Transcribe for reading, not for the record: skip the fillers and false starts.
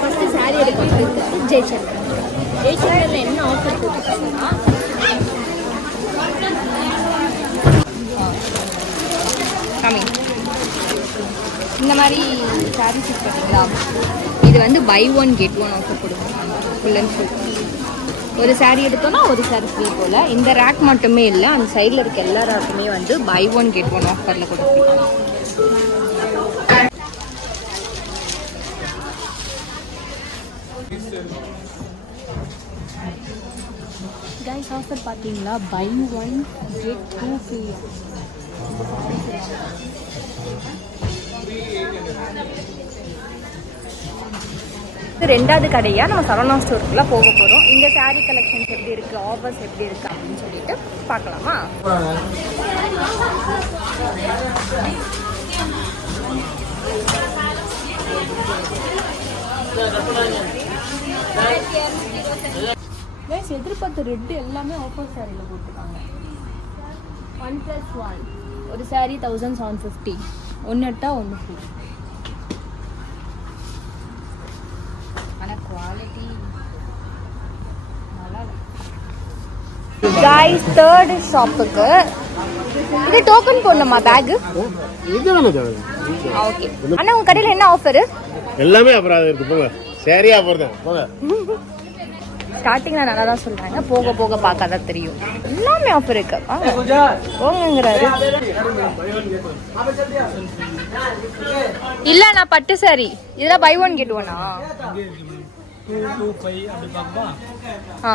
First sari எடுக்கிறது ஜெய்சங்கர். ஜெய்சங்கரில் என்ன offer போட்டுருக்காங்கன்னா இந்த மாதிரி சாரீஸ் பார்த்தீங்களா, இது வந்து buy one get one offer கொடுக்குறாங்க. ஃபுல் அண்ட் ஃபுல் ஒரு சாரீ எடுத்தோன்னா ஒரு சாரீ ஃப்ரீ போல். இந்த ரேக் மட்டுமே இல்லை, அந்த சைடில் இருக்க எல்லா ரேக்குமே வந்து பை ஒன் கெட் ஒன் ஆஃபரில் கொடுக்குறாங்க. கைஸ் ஆஃபர் பார்த்தீங்களா, buy one get two free. ரெண்டாவது கடையாக நம்ம சரவணா ஸ்டோருக்குள்ளே போக போகிறோம். இங்கே சாரீ கலெக்ஷன்ஸ் எப்படி இருக்குது, ஆஃபர்ஸ் எப்படி இருக்குது அப்படின்னு சொல்லிட்டு பார்க்கலாமா? எதிர்பார்த்த ரெட்டு எல்லாமே ஆஃபர் சாரியில் போட்டுருக்காங்க. 1+1 ஒரு சாரீ 1750, ஒன்று எட்டா ஒன்று ஃப்ரீ. ஆனால் குவாலிட்டி நல்லா இல்லை. காய்ஸ் தேர்ட் ஷாப்புக்கு இது டோக்கன் போடணுமா பேக்கு? ஓகே அண்ணா, உங்கள் கடையில் என்ன ஆஃபரு? எல்லாமே அப்புறம் இருக்கு, போங்க. சரி ஆஃபர் தான், போங்க. ஸ்டார்டிங்கில் நல்லா தான் சொல்கிறாங்க, போக போக பார்க்க தான் தெரியும். எல்லாமே ஆஃபர் இருக்கு, போங்கிறாரு. இல்லை நான் பட்டு சாரி இதெல்லாம் பை ஒன் கெட் ஒன்னா? ஆ